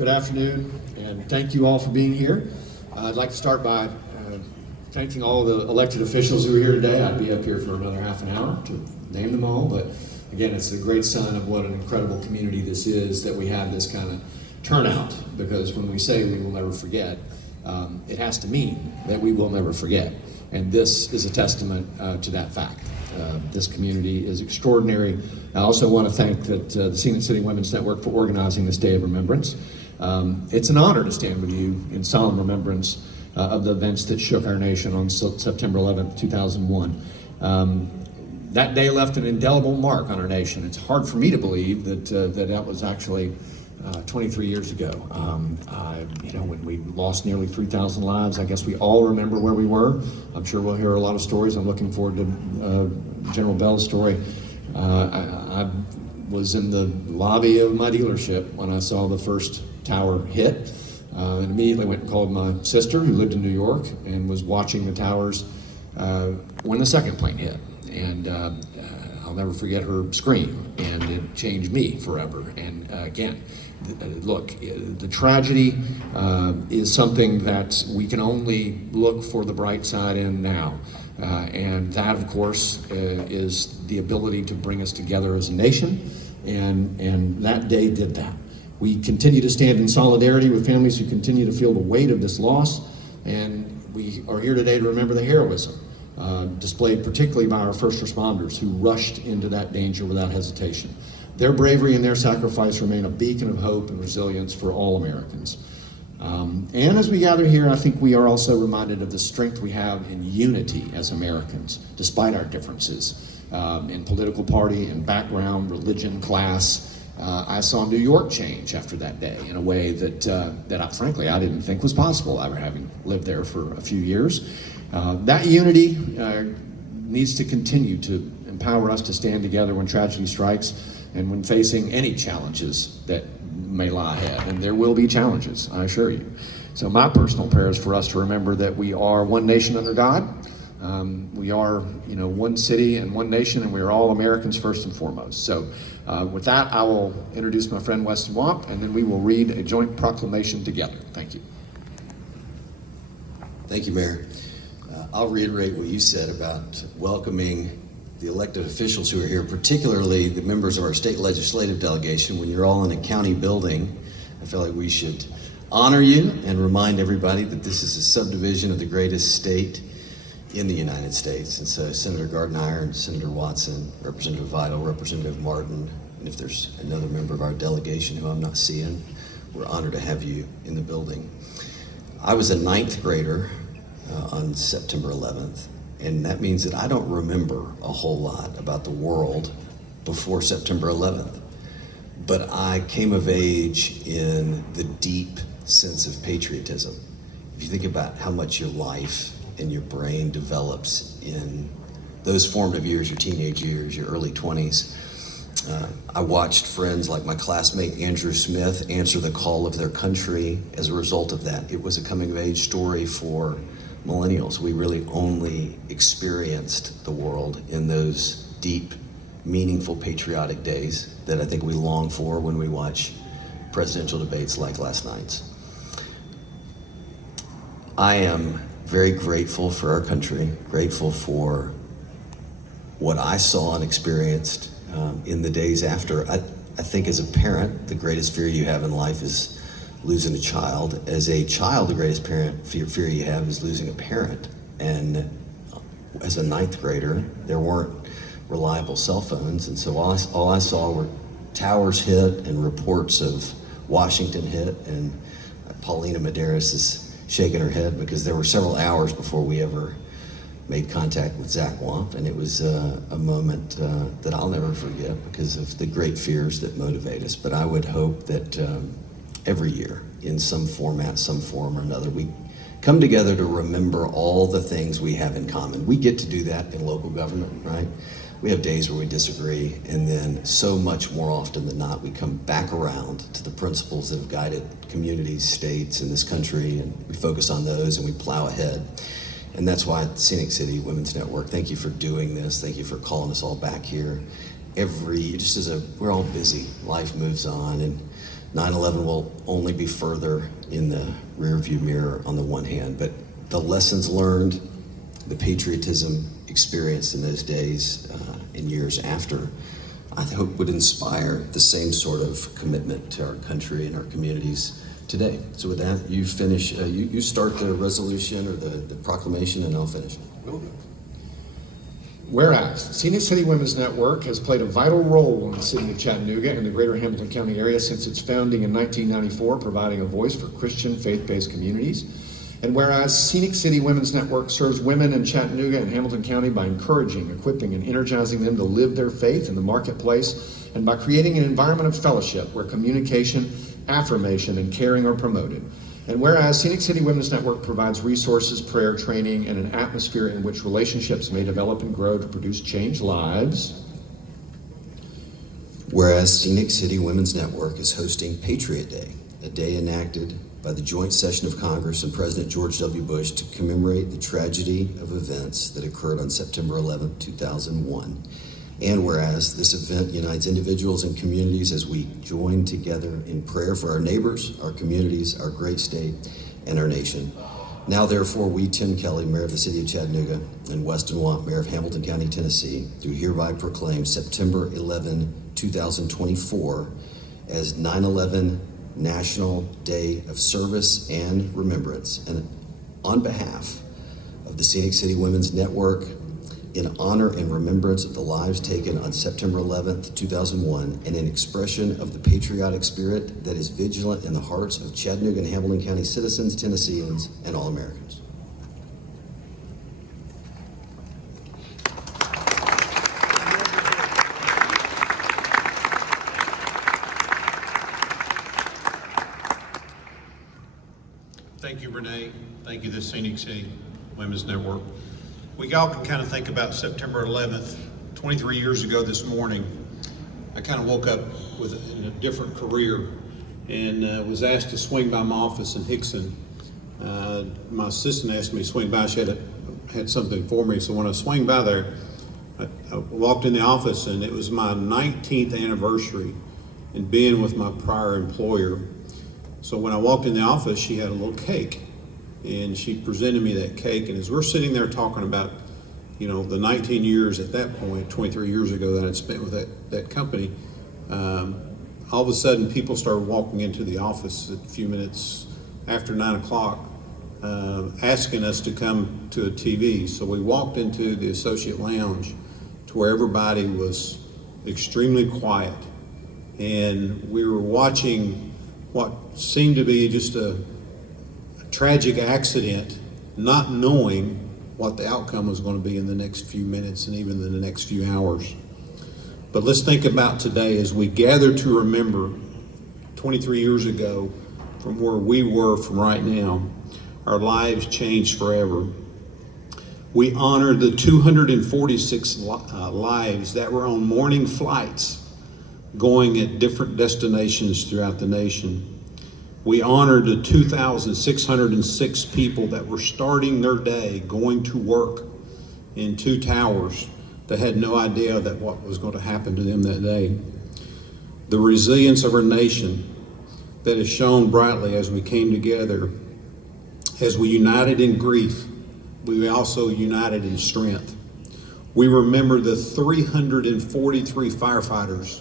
Good afternoon, and thank you all for being here. I'd like to start by thanking all the elected officials who are here today. I'd be up here for another half an hour to name them all, but again, it's a great sign of what an incredible community this is that we have this kind of turnout, because when we say we will never forget, it has to mean that we will never forget, and this is a testament to that fact. This community is extraordinary. I also want to thank the Scenic City Women's Network for organizing this Day of Remembrance. It's an honor to stand with you in solemn remembrance of the events that shook our nation on September 11th, 2001. That day left an indelible mark on our nation. It's hard for me to believe that was actually 23 years ago. When we lost nearly 3,000 lives, I guess we all remember where we were. I'm sure we'll hear a lot of stories. I'm looking forward to General Bell's story. I was in the lobby of my dealership when I saw the first tower hit, and immediately went and called my sister, who lived in New York, and was watching the towers when the second plane hit. And I'll never forget her scream, and it changed me forever. And again, look, the tragedy is something that we can only look for the bright side in now. And that, of course, is the ability to bring us together as a nation, and that day did that. We continue to stand in solidarity with families who continue to feel the weight of this loss, and we are here today to remember the heroism displayed particularly by our first responders who rushed into that danger without hesitation. Their bravery and their sacrifice remain a beacon of hope and resilience for all Americans. And as we gather here, I think we are also reminded of the strength we have in unity as Americans, despite our differences in political party and background, religion, class. I saw New York change after that day in a way that frankly I didn't think was possible, ever having lived there for a few years. That unity needs to continue to empower us to stand together when tragedy strikes and when facing any challenges that may lie ahead. And there will be challenges, I assure you. So my personal prayer is for us to remember that we are one nation under God. We are, one city and one nation, and we are all Americans first and foremost. So with that, I will introduce my friend Weston Wamp, and then we will read a joint proclamation together. Thank you. Thank you, Mayor. I'll reiterate what you said about welcoming the elected officials who are here, particularly the members of our state legislative delegation. When you're all in a county building, I feel like we should honor you and remind everybody that this is a subdivision of the greatest state in the United States. And so Senator Gardner and Senator Watson, Representative Vital, Representative Martin, and if there's another member of our delegation who I'm not seeing, we're honored to have you in the building. I was a ninth grader on September 11th, and that means that I don't remember a whole lot about the world before September 11th. But I came of age in the deep sense of patriotism. If you think about how much your life and your brain develops in those formative years, your teenage years, your early 20s, I watched friends like my classmate Andrew Smith answer the call of their country as a result of that. It was a coming of age story for millennials. We really only experienced the world in those deep, meaningful, patriotic days that I think we long for when we watch presidential debates like last night's. I am very grateful for our country, grateful for what I saw and experienced in the days after. I think as a parent, the greatest fear you have in life is losing a child. As a child, the greatest fear you have is losing a parent. And as a ninth grader, there weren't reliable cell phones, and so all I saw were towers hit and reports of Washington hit, and Paulina Medeiros is shaking her head because there were several hours before we ever made contact with Zach Wamp, and it was a moment that I'll never forget because of the great fears that motivate us. But I would hope that every year, in some format, some form or another, we come together to remember all the things we have in common. We get to do that in local government, right? We have days where we disagree, and then so much more often than not, we come back around to the principles that have guided communities, states in this country, and we focus on those and we plow ahead. And that's why Scenic City Women's Network, thank you for doing this. Thank you for calling us all back here. We're all busy, life moves on, and 9/11 will only be further in the rearview mirror on the one hand, but the lessons learned, the patriotism experienced in those days and years after, I hope would inspire the same sort of commitment to our country and our communities today. So with that, you finish, you start the resolution or the proclamation, and I'll finish. Whereas, Scenic City Women's Network has played a vital role in the city of Chattanooga and the greater Hamilton County area since its founding in 1994, providing a voice for Christian faith-based communities. And whereas Scenic City Women's Network serves women in Chattanooga and Hamilton County by encouraging, equipping, and energizing them to live their faith in the marketplace, and by creating an environment of fellowship where communication, affirmation, and caring are promoted. And whereas Scenic City Women's Network provides resources, prayer, training, and an atmosphere in which relationships may develop and grow to produce changed lives. Whereas Scenic City Women's Network is hosting Patriot Day, a day enacted by the joint session of Congress and President George W. Bush to commemorate the tragedy of events that occurred on September 11, 2001. And whereas this event unites individuals and communities as we join together in prayer for our neighbors, our communities, our great state, and our nation. Now, therefore, we, Tim Kelly, Mayor of the City of Chattanooga, and Weston Wamp, Mayor of Hamilton County, Tennessee, do hereby proclaim September 11, 2024 as 9/11 National Day of Service and Remembrance. And on behalf of the Scenic City Women's Network, in honor and remembrance of the lives taken on September 11th, 2001, and an expression of the patriotic spirit that is vigilant in the hearts of Chattanooga and Hamilton County citizens, Tennesseans, and all Americans. Thank you, Renee. Thank you, the Scenic City Women's Network. We all can kind of think about September 11th, 23 years ago this morning. I kind of woke up with a different career and was asked to swing by my office in Hickson. My assistant asked me to swing by. She had something for me. So when I swung by there, I walked in the office, and it was my 19th anniversary in being with my prior employer. So when I walked in the office, she had a little cake, and she presented me that cake. And as we're sitting there talking about, the 19 years at that point, 23 years ago that I'd spent with that company, all of a sudden people started walking into the office a few minutes after 9 o'clock, asking us to come to a TV. So we walked into the associate lounge to where everybody was extremely quiet, and we were watching what seemed to be just a tragic accident, not knowing what the outcome was going to be in the next few minutes and even in the next few hours. But let's think about today as we gather to remember 23 years ago from where we were from right now. Our lives changed forever. We honor the 246 lives that were on morning flights going at different destinations throughout the nation. We honored the 2,606 people that were starting their day going to work in two towers that had no idea that what was going to happen to them that day. The resilience of our nation that is shown brightly as we came together, as we united in grief, we also united in strength. We remember the 343 firefighters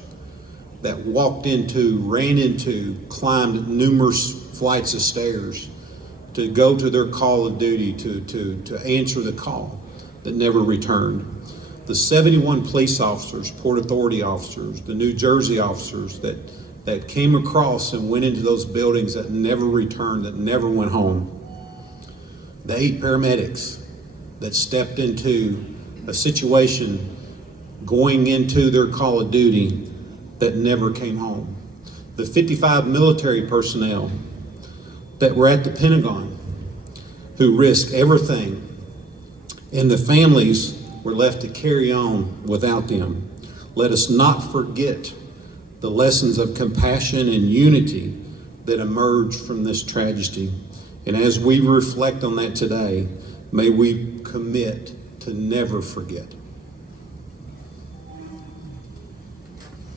that walked into, ran into, climbed numerous flights of stairs to go to their call of duty, to answer the call that never returned. The 71 police officers, Port Authority officers, the New Jersey officers that came across and went into those buildings that never returned, that never went home. The 8 paramedics that stepped into a situation going into their call of duty that never came home. The 55 military personnel that were at the Pentagon who risked everything, and the families were left to carry on without them. Let us not forget the lessons of compassion and unity that emerged from this tragedy. And as we reflect on that today, may we commit to never forget.